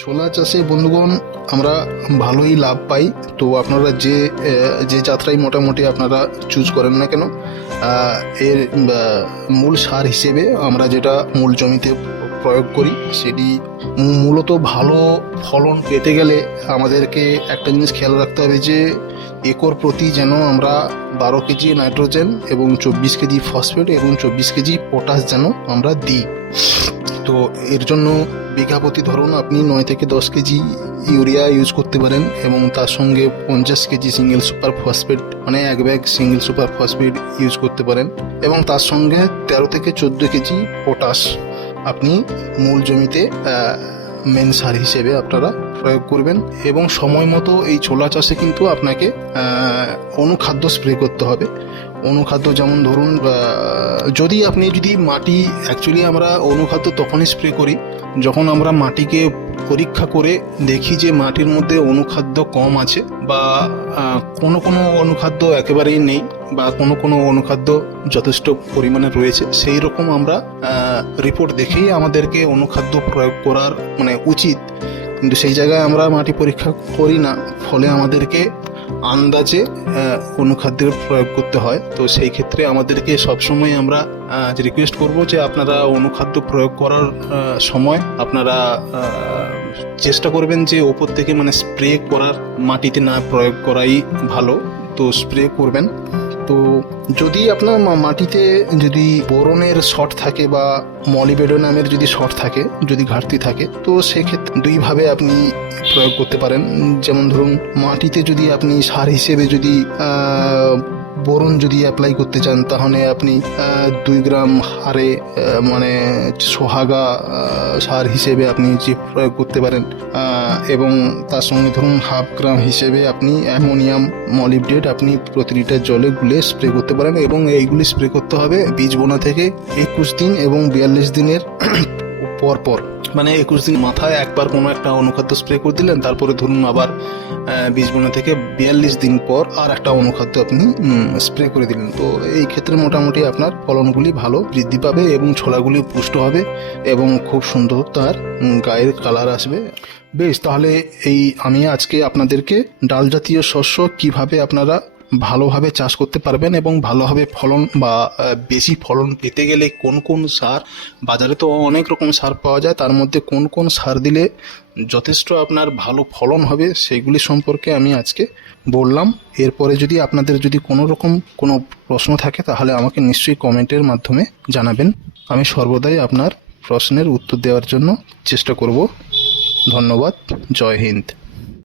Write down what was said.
ছোলা চাষে, বন্ধুগণ, আমরা ভালোই লাভ পাই। তো আপনারা যে যে যাত্রাই মোটামুটি আপনারা চুজ করেন না কেন এর মূল সার হিসেবে আমরা যেটা মূল জমিতে প্রয়োগ করি, সেটি মূলত ভালো ফলন পেতে গেলে আমাদেরকে একটা জিনিস খেয়াল রাখতে হবে যে, একর প্রতি যেন আমরা বারো কেজি নাইট্রোজেন এবং চব্বিশ কেজি ফসফেট এবং চব্বিশ কেজি পটাশ যেন আমরা দিই। তো এর জন্য বিঘা প্রতি ধরুন আপনি নয় থেকে দশ কেজি ইউরিয়া ইউজ করতে পারেন এবং তার সঙ্গে পঞ্চাশ কেজি সিঙ্গেল সুপার ফসফেট মানে এক bag single super phosphate use করতে পারেন। এবং তার সঙ্গে তেরো থেকে চোদ্দ কেজি পটাশ আপনি মূল জমিতে মেন সার হিসেবে আপনারা প্রয়োগ করবেন এবং সময় মতো এই ছোলা চাষে কিন্তু আপনাকে অনুখাদ্য স্প্রে করতে হবে। অনুখাদ্য যেমন ধরুন যদি আপনি যদি মাটি অ্যাকচুয়ালি আমরা অনুখাদ্য তখনই স্প্রে করি, যখন আমরা মাটিকে পরীক্ষা করে দেখি যে মাটির মধ্যে অনুখাদ্য কম আছে বা কোনো কোনো অনুখাদ্য একেবারেই নেই বা কোনো কোনো অনুখাদ্য যথেষ্ট পরিমাণে রয়েছে, সেই রকম আমরা রিপোর্ট দেখেই আমাদেরকে অনুখাদ্য প্রয়োগ করার মানে উচিত। কিন্তু সেই জায়গায় আমরা মাটি পরীক্ষা করি না, ফলে আমাদেরকে আন্দাজে অনুখাদ্যের প্রয়োগ করতে হয়। তো সেই ক্ষেত্রে আমাদেরকে সবসময় আমরা রিকোয়েস্ট করব যে আপনারা অনুখাদ্য প্রয়োগ করার সময় আপনারা চেষ্টা করবেন যে ওপর থেকে মানে স্প্রে করার, মাটিতে না প্রয়োগ করাই ভালো। তো স্প্রে করবেন। তো যদি আপনার মাটিতে যদি বোরনের শট থাকে বা মলিবেডোনামের যদি শট থাকে, যদি ঘাটতি থাকে, তো সেক্ষেত্রে দুইভাবে আপনি প্রয়োগ করতে পারেন। যেমন ধরুন, মাটিতে যদি আপনি সার হিসেবে যদি বোরন যদি অ্যাপ্লাই করতে চান, তাহলে আপনি দুই গ্রাম হারে মানে সোহাগা সার হিসেবে আপনি যে প্রয়োগ করতে পারেন। এবং তার সঙ্গে ধরুন হাফ গ্রাম হিসেবে আপনি অ্যামোনিয়াম মলিবডেট আপনি প্রতি লিটার জলে গুলে স্প্রে করতে পারেন এবং এইগুলি স্প্রে করতে হবে বীজ বোনা থেকে একুশ দিন এবং বিয়াল্লিশ দিনের পর পর। মানে একুশ দিন মাথায় একবার কোনো একটা অনুখাদ্য স্প্রে করে দিলেন, তারপরে ধরুন আবার বীজ বোনা থেকে বিয়াল্লিশ দিন পর আর একটা অনুখাদ্য আপনি স্প্রে করে দিলেন। তো এই ক্ষেত্রে মোটামুটি আপনার ফলনগুলি ভালো বৃদ্ধি পাবে এবং ছোলাগুলি পুষ্ট হবে এবং খুব সুন্দর তার গায়ের কালার আসবে। বেশ, তাহলে এই আমি আজকে আপনাদেরকে ডাল জাতীয় শস্য কীভাবে আপনারা ভালোভাবে চাষ করতে পারবেন এবং ভালোভাবে ফলন বা বেশি ফলন পেতে গেলে কোন কোন সার, বাজারে তো অনেক রকম সার পাওয়া যায়, তার মধ্যে কোন কোন সার দিলে যথেষ্ট আপনার ভালো ফলন হবে সেগুলি সম্পর্কে আমি আজকে বললাম। এরপরে যদি আপনাদের যদি কোনো রকম কোনো প্রশ্ন থাকে, তাহলে আমাকে নিশ্চয়ই কমেন্টের মাধ্যমে জানাবেন। আমি সর্বদাই আপনার প্রশ্নের উত্তর দেওয়ার জন্য চেষ্টা করব। ধন্যবাদ। জয় হিন্দ।